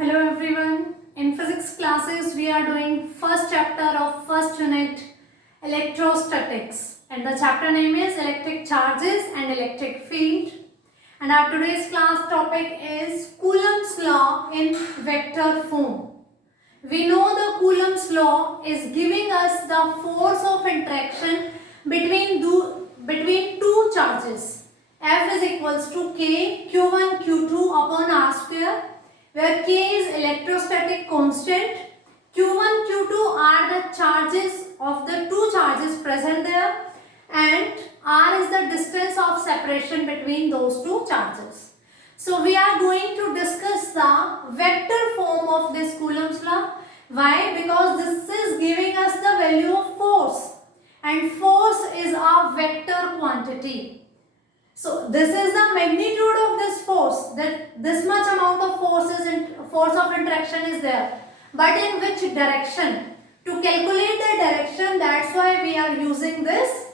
Hello everyone. In physics classes we are doing first chapter of first unit electrostatics, and the chapter name is electric charges and electric field, and our today's class topic is Coulomb's law in vector form. We know the Coulomb's law is giving us the force of interaction between two charges. F is equals to K Q1 Q2 upon R square, where K is electrostatic constant, Q1 Q2 are the charges of the two charges present there, and R is the distance of separation between those two charges. So we are going to discuss the vector form of this Coulomb's law. Why? Because this is giving us the value of force, and force is a vector quantity. So this is the magnitude of this force, that this much amount of force of interaction is there. But in which direction? To calculate the direction, that's why we are using this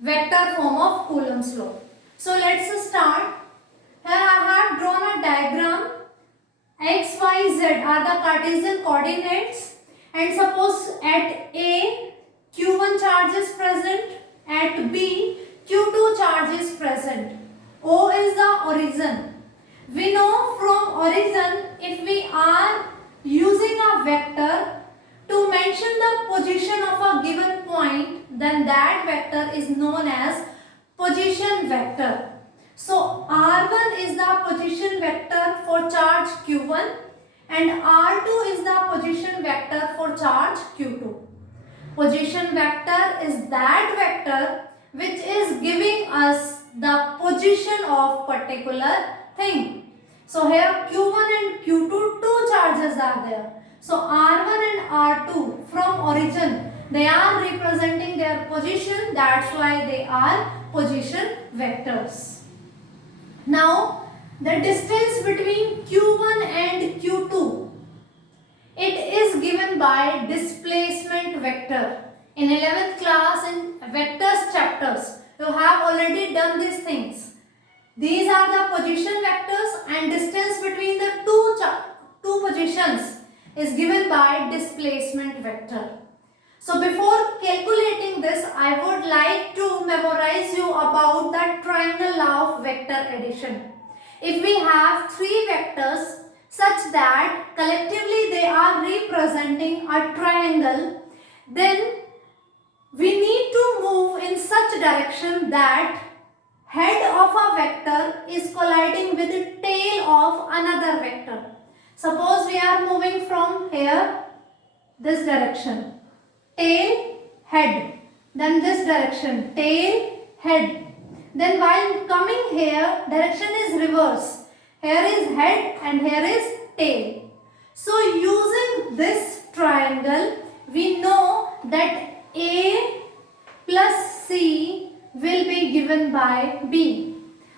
vector form of Coulomb's law. So let's start. Here I have drawn a diagram. X, Y, Z are the Cartesian coordinates, and suppose at A Q1 charge is present, at B Q2 charge is present. O is the origin. We know from origin, if we are using a vector to mention the position of a given point, then that vector is known as position vector. So R1 is the position vector for charge Q1 and R2 is the position vector for charge Q2. Position vector is that vector which is giving us the position of particular thing. So here Q1 and Q2 two charges are there. So R1 and R2 from origin, they are representing their position, that's why they are position vectors. Now the distance between Q1 and Q2, it is given by displacement vector. In 11th class in vectors chapters, you have already done these things. These are the position vectors, and distance between the two positions is given by displacement vector. So before calculating this, I would like to memorize you about the triangle law of vector addition. If we have three vectors such that collectively they are representing a triangle, then we need to move in such direction that head of a vector is colliding with the tail of another vector. Suppose we are moving from here, this direction, tail, head, then this direction, tail, head. Then while coming here, direction is reverse. Here is head and here is tail. So using this triangle, we know that A plus C will be given by B.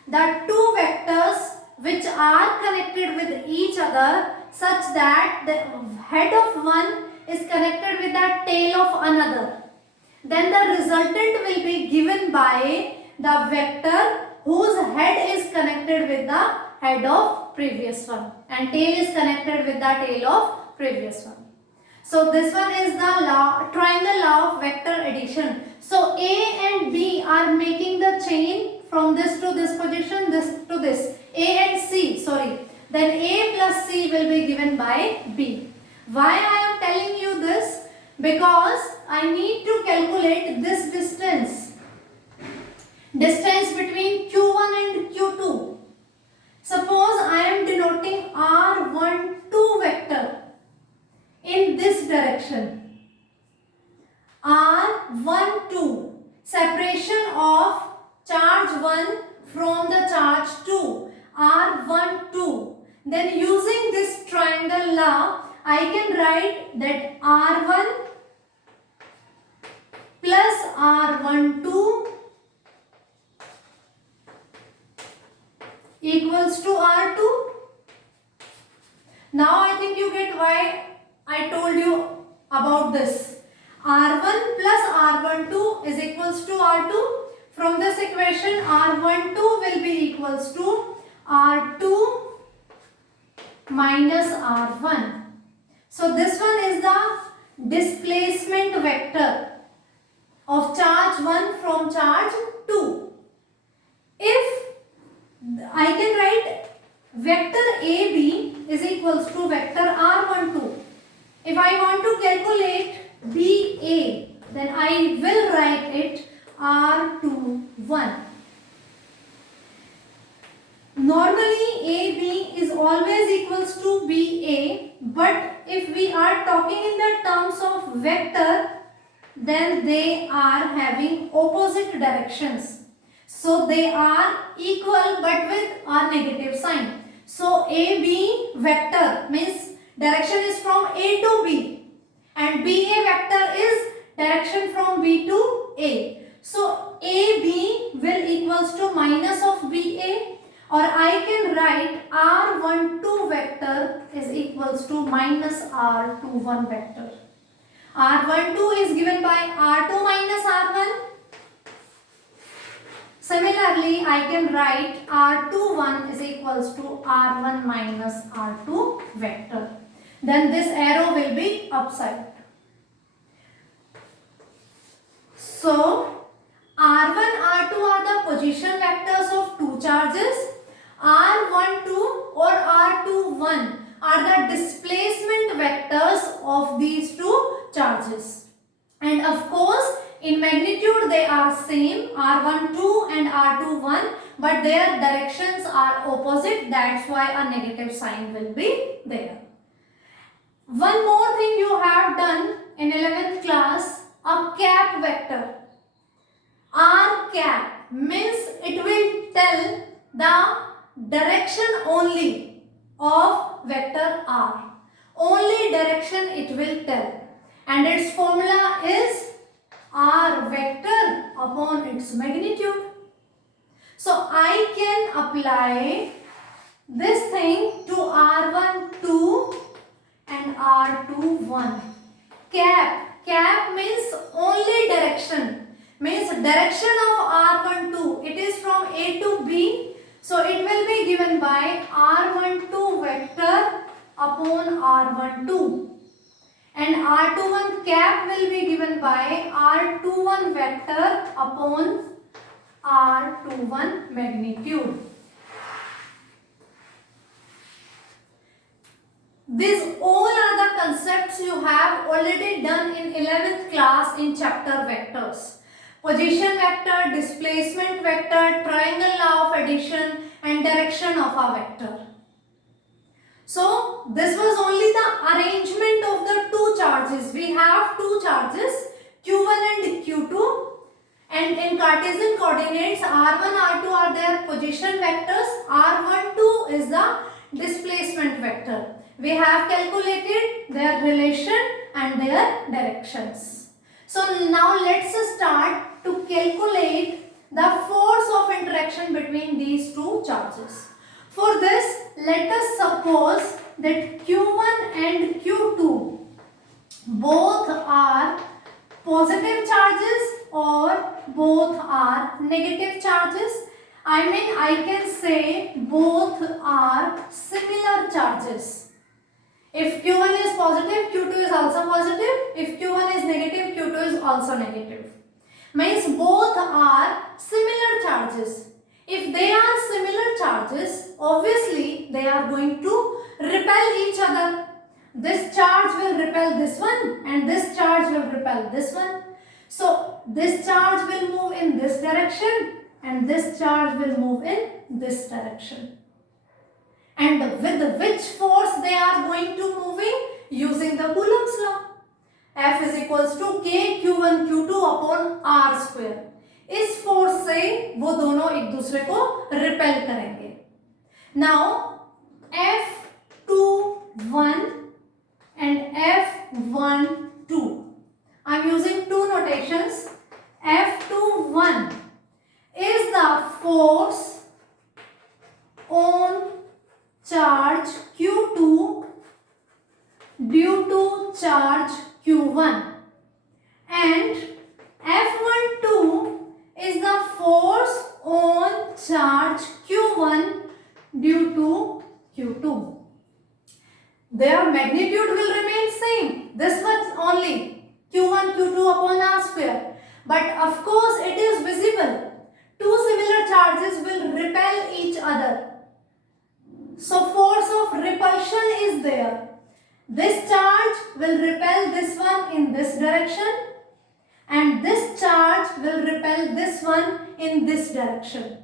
The two vectors which are connected with each other such that the head of one is connected with the tail of another. Then the resultant will be given by the vector whose head is connected with the head of previous one and tail is connected with the tail of previous one. So this one is the triangle law of vector addition. So A and B are making the chain from this to this position, this to this. A and C, sorry. Then A plus C will be given by B. Why I am telling you this? Because I need to calculate this distance. Distance between Q1 and Q2. Suppose I am denoting R12 vector in this direction. R12, separation of charge 1 from the charge 2. R12. Then using this triangle law, I can write that R1 plus R12 equals to R2. Now I think you get why I told you about this. R1 plus R12 is equals to R2. From this equation, R12 will be equals to R2 minus r1. So this one is the displacement vector of charge 1 from charge 2. If I can write vector AB is equals to vector r12. If I want to calculate BA, then I will write it r21. Normally AB is always equals to BA, but if we are talking in the terms of vector, then they are having opposite directions. So they are equal but with a negative sign. So AB vector means direction is from A to B, and BA vector is direction from B to A. So AB will equals to minus of BA, or I can write r12 vector is equals to minus r21 vector. r12 is given by r2 minus r1. Similarly, I can write r21 is equals to r1 minus r2 vector. Then this arrow will be upside. So r1, r2 are the position vectors of two charges. r12 or r21 are the displacement vectors of these two charges. And of course, in magnitude they are same, r12 and r21, but their directions are opposite. That's why a negative sign will be there. One more thing you have done in 11th class, a cap vector. R cap means it will tell the direction only of vector r. Only direction it will tell. And its formula is r vector upon its magnitude. So I can apply this thing to r12 and r21. Cap means only direction. Means direction of r12. It is from A to B. So it will be given by r12 vector upon r12. And r21 cap will be given by r21 vector upon r21 magnitude. These all are the concepts you have already done in 11th class in chapter vectors. Position vector, displacement vector, triangle law of addition, and direction of a vector. So this was only the arrangement of the two charges. We have two charges, Q1 and Q2, and in Cartesian coordinates r1, r2 are their position vectors, r12 is the displacement vector. We have calculated their relation and their directions. So now let's start to calculate the force of interaction between these two charges. For this, let us suppose that Q1 and Q2 both are positive charges or both are negative charges. I mean, I can say both are similar charges. If Q1 is positive, Q2 is also positive. If Q1 is negative, Q2 is also negative. Means both are similar charges. If they are similar charges, obviously they are going to repel each other. This charge will repel this one and this charge will repel this one. So this charge will move in this direction and this charge will move in this direction. And with which force they are going to moving? Using the Coulomb's law. F is equals to K Q1 Q2 upon R square. इस force से वो दोनों एक दूसरे को repel करेंगे. Now F21 and F12. I'm using two notations. F21 is the force on charge Q2 due to charge Q1, and F12 is the force on charge Q1 due to Q2. their magnitude will remain same. This much only, Q1, Q2 upon R square. But of course it is visible. Two similar charges will repel each other. So force of repulsion is there. This charge will repel this one in this direction and this charge will repel this one in this direction.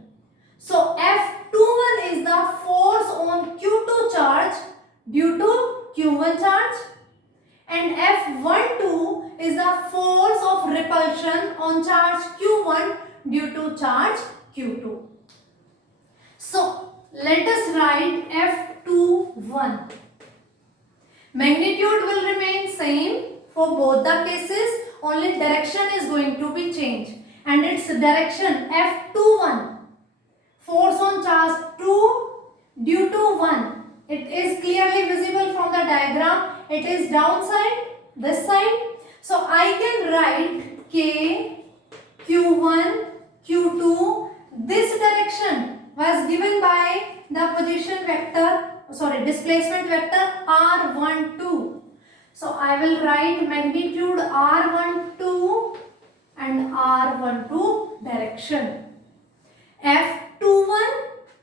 So F21 is the force on Q2 charge due to Q1 charge and F12 is the force of repulsion on charge Q1 due to charge Q2. So let us write F21. Magnitude will remain same for both the cases, only direction is going to be changed and its direction F21. Force on charge 2 due to 1. It is clearly visible from the diagram. It is downside, this side. So I can write K, Q1, Q2. This direction was given by the displacement vector R12. So I will write magnitude R12 and R12 direction. F21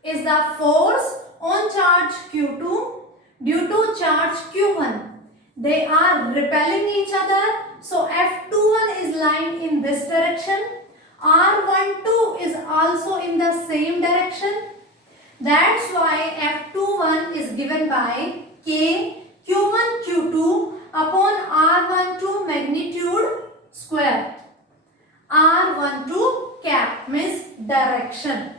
is the force on charge Q2 due to charge Q1. They are repelling each other. So F21 is lying in this direction. R12 is also in the same direction. That's why F21 is given by K Q1 Q2 upon R12 magnitude square. R12 cap means direction.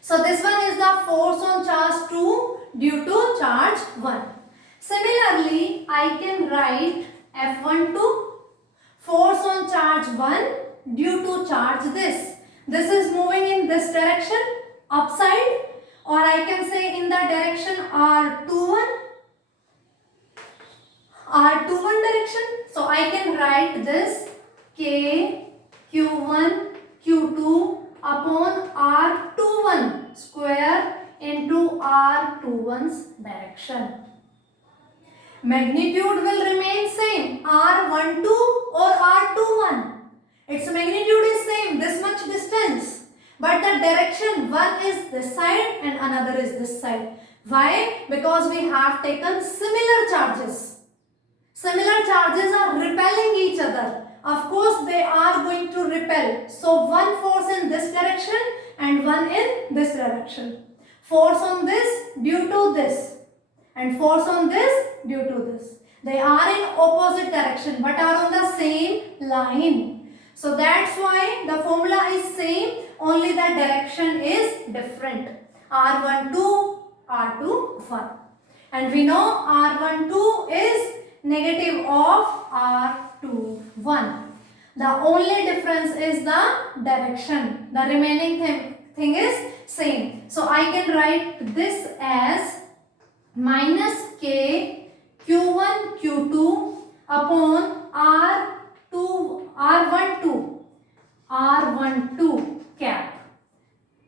So this one is the force on charge 2 due to charge 1. Similarly, I can write F12 force on charge 1 due to charge this. This is moving in this direction, upside, or I can say in the direction R21 direction. So I can write this K Q1 Q2 upon R21 square into R21's direction. Magnitude will remain same, R12 or R21. Its magnitude is same, this much distance. But the direction, one is this side and another is this side. Why? Because we have taken similar charges. Similar charges are repelling each other. Of course, they are going to repel. So, one force in this direction and one in this direction. Force on this due to this and force on this due to this. They are in opposite direction but are on the same line. So, that's why the formula is same, only the direction is different. R12, R21. And we know R12 is negative of R21. The only difference is the direction. The remaining thing is same. So I can write this as minus K Q1 Q2 upon R12 cap.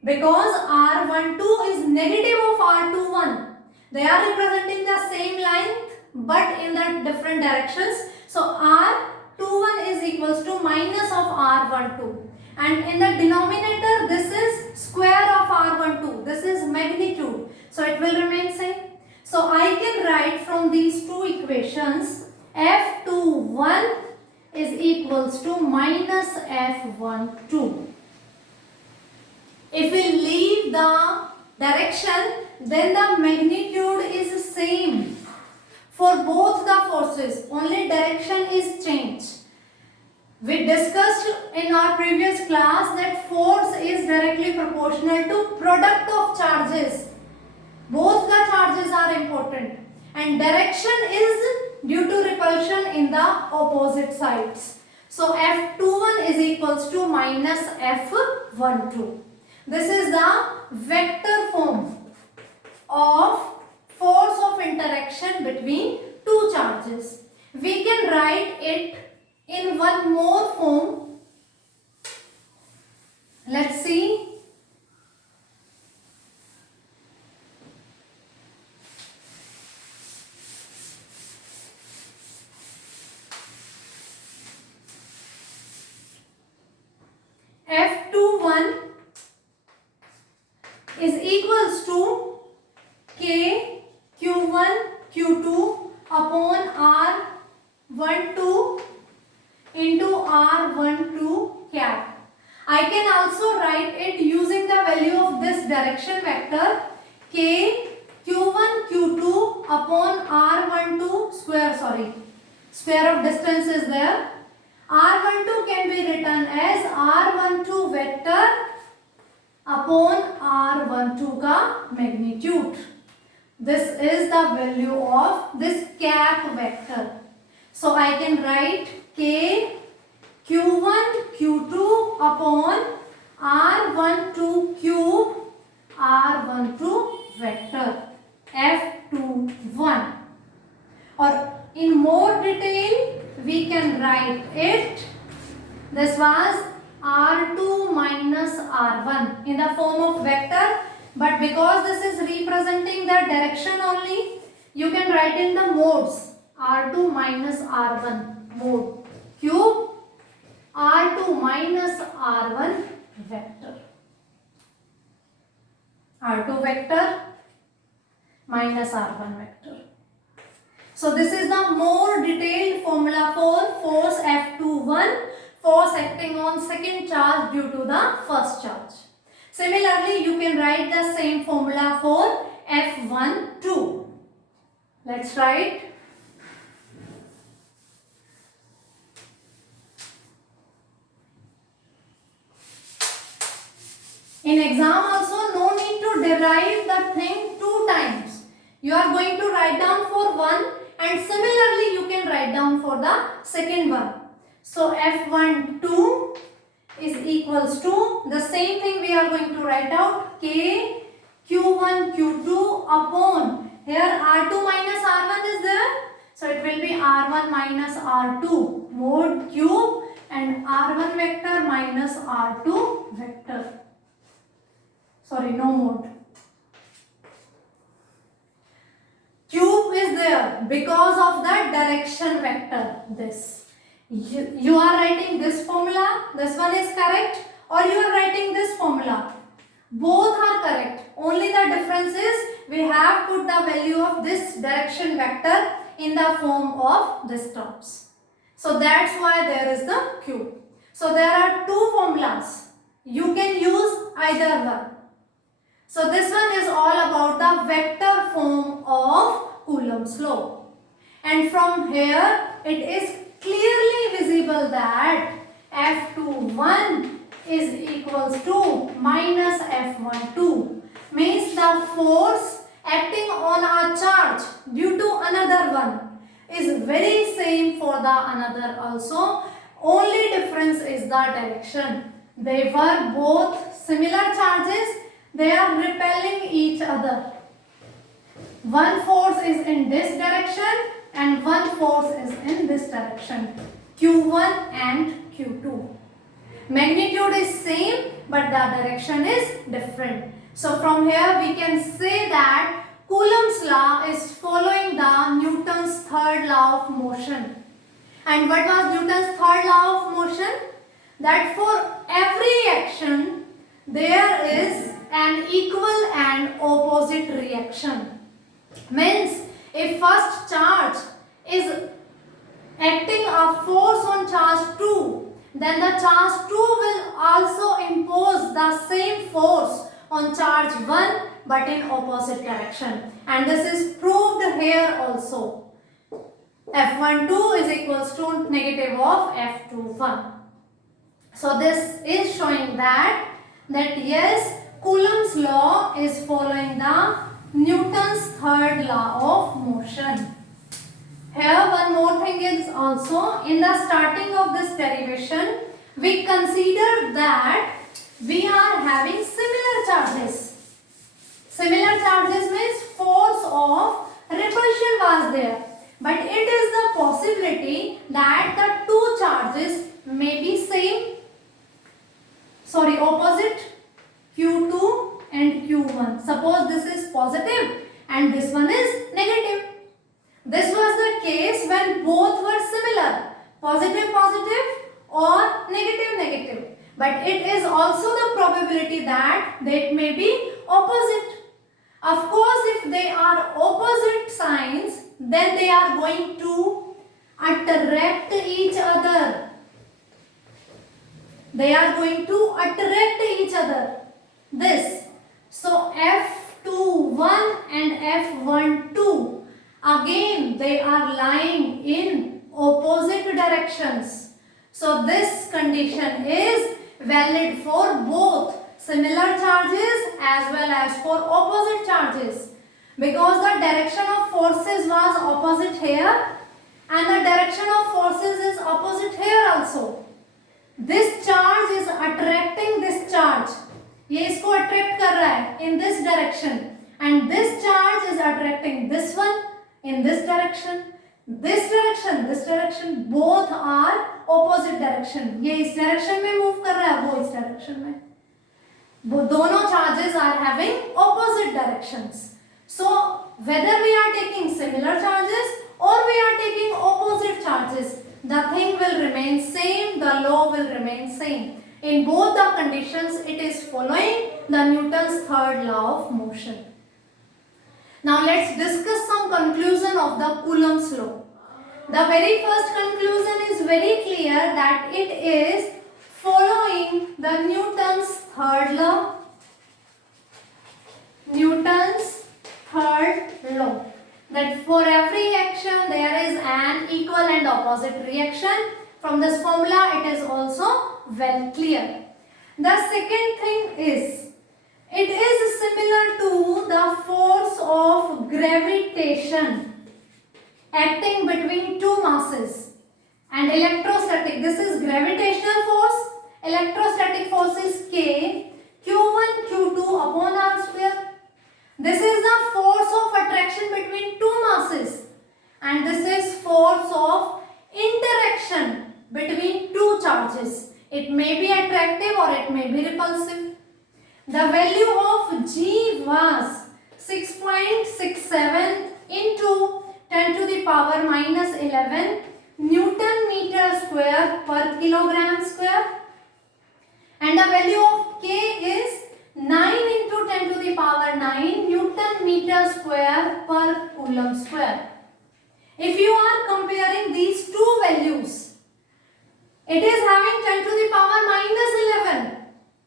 Because R12 is negative of R21. They are representing the same length but in the different directions. So R21 is equals to minus of R12. And in the denominator, this is square of R12. This is magnitude. So it will remain same. So I can write from these two equations, F21 is equals to minus F12. If we leave the direction, then the magnitude is same for both the forces, only direction is changed. We discussed in our previous class that force is directly proportional to product of charges. Both the charges are important and direction is due to repulsion in the opposite sides. So F21 is equals to minus F12. This is the vector form of force of interaction between two charges. We can write it in one more form. Let's see. is equals to K Q1 Q2 upon R12 into R12 cap. I can also write it using the value of this direction vector K Q1 Q2 upon R12 square of distance is there. R12 can be written as R12 vector upon R12 का magnitude. This is the value of this cap vector. So I can write K Q1 Q2 upon R12 cube R12 vector F21. Or in more detail we can write it. This was R2 minus R1 in the form of vector, but because this is representing the direction only, you can write in the modes R2 minus R1 mode cube R2 minus R1 vector. R2 vector minus R1 vector. So this is the more detailed formula for force F21, force acting on second charge due to the first charge. Similarly, you can write the same formula for F12. Let's write. In exam also, no need to derive the thing two times. You are going to write down for one and similarly you can write down for the second one. So F12 is equals to the same thing we are going to write out K Q1 Q2 upon here R2 minus R1 is there. So it will be R1 minus R2 mode cube and R1 vector minus R2 vector. Sorry, no mode. Cube is there because of the direction vector. This. You are writing this formula. This one is correct. Or you are writing this formula. Both are correct. Only the difference is we have put the value of this direction vector in the form of this terms. So that's why there is the cube. So there are two formulas. You can use either one. So this one is all about the vector form of Coulomb's law. And from here it is clearly visible that F21 is equals to minus F12. Means the force acting on a charge due to another one is very same for the another also. Only difference is the direction. They were both similar charges. They are repelling each other. One force is in this direction and one force is in this direction. Q1 and Q2. Magnitude is same but the direction is different. So from here we can say that Coulomb's law is following the Newton's third law of motion. And what was Newton's third law of motion? That for every action there is an equal and opposite reaction. Means if first charge is acting a force on charge 2, then the charge 2 will also impose the same force on charge 1 but in opposite direction. And this is proved here also. F12 is equals to negative of F21. So this is showing that yes, Coulomb's law is following the Newton's third law of motion. Here one more thing is also in the starting of this derivation we consider that we are having similar charges. Similar charges means force of repulsion was there. But it is the possibility that the two charges may be opposite Q2 and Q1. Suppose this is positive and this one is negative. This was the case when both were similar, positive or negative. But it is also the probability that they may be opposite. Of course, if they are opposite signs, then they are going to attract each other. They are going to attract each other. This. So F21 and F12. Again, they are lying in opposite directions. So this condition is valid for both similar charges as well as for opposite charges, because the direction of forces was opposite here and the direction of forces is opposite here also. This charge is attracting this charge. ये इसको attract कर रहा है in this direction, and this charge is attracting this one in this direction. This direction, both are opposite direction. ये इस direction में move कर रहा है, वो इस direction में. वो दोनों charges are having opposite directions. So whether we are taking similar charges or we are taking opposite charges, the thing will remain same, the law will remain same. In both the conditions, it is following the Newton's third law of motion. Now let's discuss some conclusion of the Coulomb's law. The very first conclusion is very clear that it is following the Newton's third law. Newton's third law. That for every action there is an equal and opposite reaction. From this formula it is also well clear. The second thing is, it is similar to the force of gravitation acting between two masses, and electrostatic, this is gravitational force, electrostatic force is K, Q1 Q2 upon R square. This is the force of attraction between two masses, and this is force of interaction between two charges. It may be attractive or it may be repulsive. The value of G was 6.67 into 10 to the power minus 11 Newton meter square per kilogram square, and the value of K is 9 into 10 to the power 9 Newton meter square per coulomb square. If you are comparing these two values, it is having 10 to the power minus 11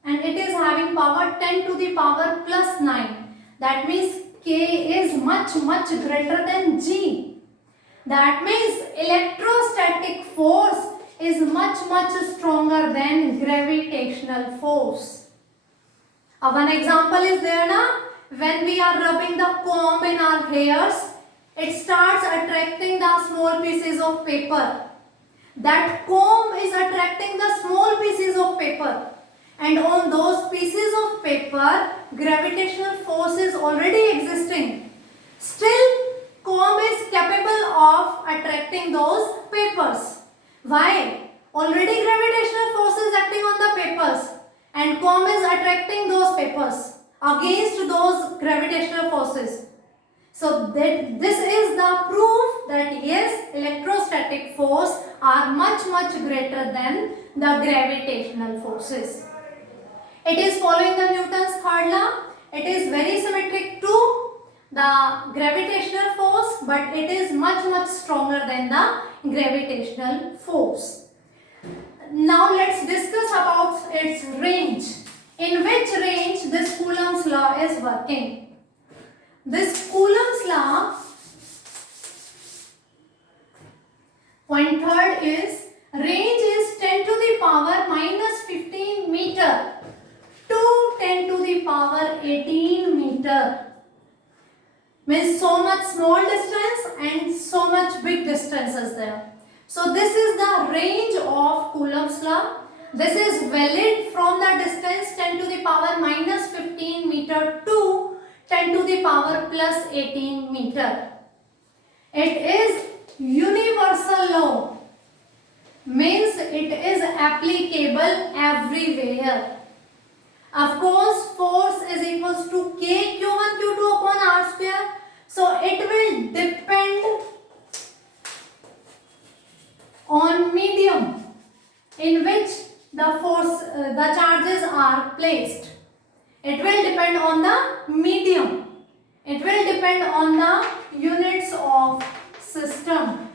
and it is having power 10 to the power plus 9. That means K is much greater than G. That means electrostatic force is much stronger than gravitational force. One example is there na, when we are rubbing the comb in our hairs, it starts attracting the small pieces of paper. That comb is attracting the small pieces of paper, and on those pieces of paper gravitational force is already existing. Still comb is capable of attracting those papers. Why? Already gravitational force is acting on the papers and comb is attracting those papers against those gravitational forces. So this is the proof that yes, electrostatic force are much greater than the gravitational forces. It is following the Newton's third law. It is very symmetric to the gravitational force, but it is much stronger than the gravitational force. Now let's discuss about its range. In which range this Coulomb's law is working? This Coulomb's law, point third is, range is 10 to the power minus 15 meter to 10 to the power 18 meter. Means so much small distance and so much big distances there. So this is the range of Coulomb's law. This is valid from the distance 10 to the power minus 15 meter to 10 to the power plus 18 meter. It is universal law. Means it is applicable everywhere. Of course, force is equals to K Q1 Q2 upon R square. So it will depend on medium in which the force, the charges are placed. It will depend on the medium. It will depend on the units of system.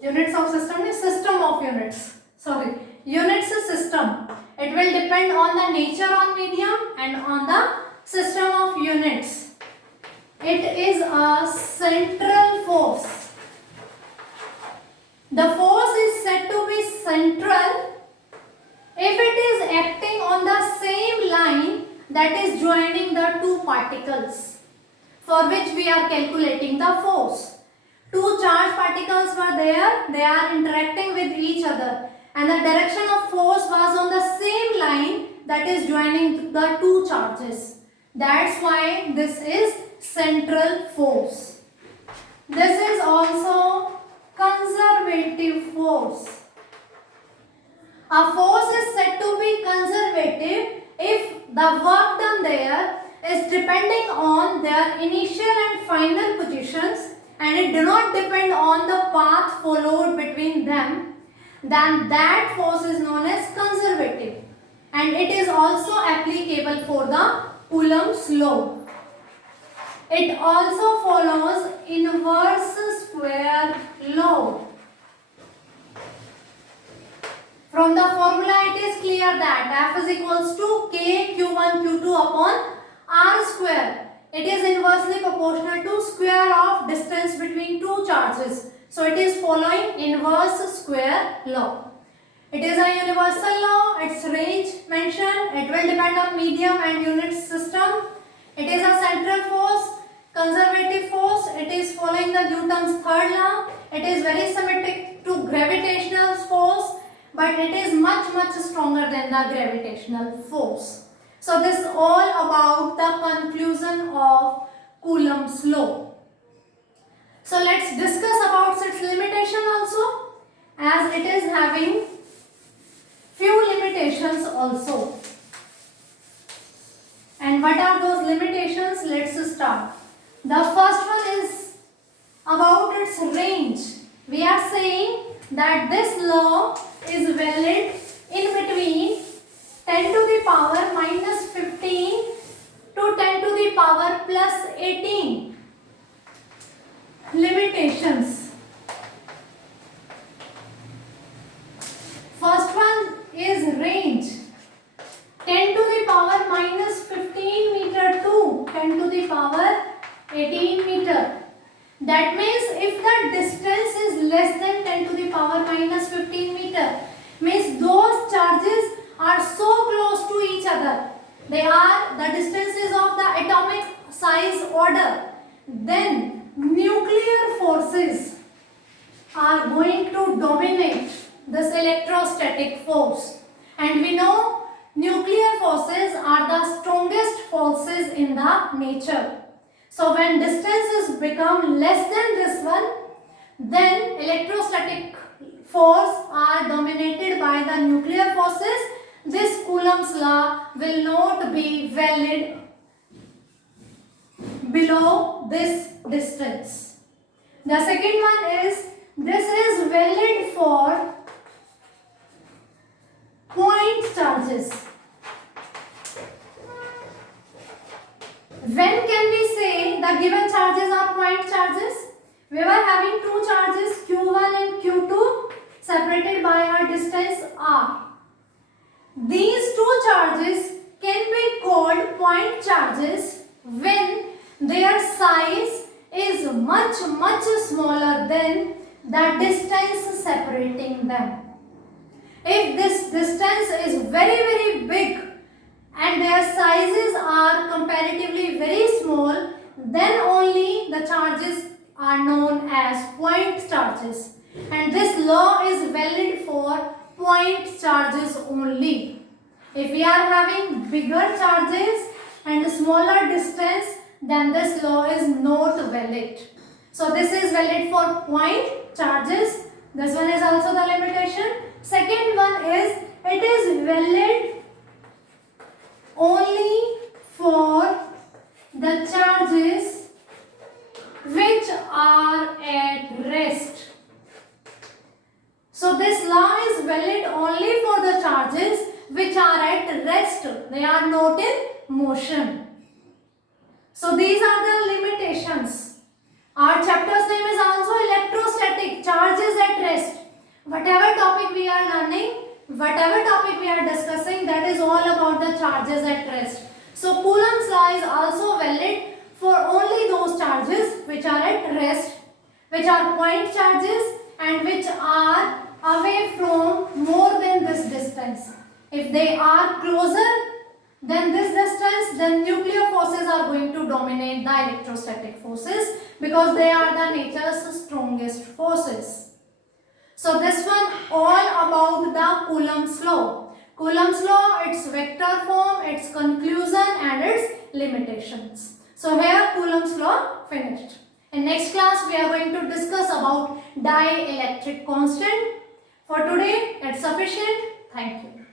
Units of system is system of units. Sorry, units is system. It will depend on the nature of medium and on the system of units. It is a central force. The force is said to be central if it is acting on the same line that is joining the two particles for which we are calculating the force. Two charged particles were there, they are interacting with each other, and the direction of force was on the same line that is joining the two charges. That's why this is central force. This is also conservative force. A force is said to be conservative if the work done there is depending on their initial and final positions and it do not depend on the path followed between them, then that force is known as conservative, and it is also applicable for the Coulomb's law. It also follows inverse square law. From the formula it is clear that F is equals to K Q1 Q2 upon R square. It is inversely proportional to square of distance between two charges. So it is following inverse square law. It is a universal law. Its range mentioned. It will depend on medium and unit system. It is a central force, conservative force. It is following the Newton's third law. It is very symmetric to gravitational force, but it is much stronger than the gravitational force. So this is all about the conclusion of Coulomb's law. So let's discuss about its limitation also, as it is having few limitations also. And what are those limitations? Let's start. The first one is about its range. We are saying that this law is valid in between 10 to the power minus 15 to 10 to the power plus 18. Limitations. First one is range. 10 to the power minus 15 meter to 10 to the power 18 meter. That means if the distance is less than 10 to the power minus 15 meter, means those charges are so close to each other, they are the distances of the atomic size order, then nuclear forces are going to dominate this electrostatic force. And we know nuclear forces are the strongest forces in the nature. So when distances become less than this one, then electrostatic force are dominated by the nuclear forces. This Coulomb's law will not be valid below this distance. The second one is, this is valid for point charges. When can we say the given charges are point charges? We were having two charges Q1 and Q2 separated by a distance R. These two charges can be called point charges when their size is much smaller than the distance separating them. If this distance is very big and their sizes are comparatively very small, then only the charges are known as point charges. And this law is valid for point charges only. If we are having bigger charges and smaller distance, then this law is not valid. So this is valid for point charges. This one is also the limitation. Second one is, it is valid only for the charges which are at rest. So this law is valid only for the charges which are at rest. They are not in motion. So these are the limitations. Our chapter's name is also electrostatic, charges at rest. Whatever topic we are learning, whatever topic we are discussing, that is all about the charges at rest. So Coulomb's law is also valid for only those charges which are at rest, which are point charges and which are away from more than this distance. If they are closer than this distance, then nuclear forces are going to dominate the electrostatic forces because they are the nature's strongest forces. So this one all about the Coulomb's law. Coulomb's law, its vector form, its conclusion and its limitations. So here Coulomb's law finished. In next class we are going to discuss about dielectric constant. For today it's sufficient. Thank you.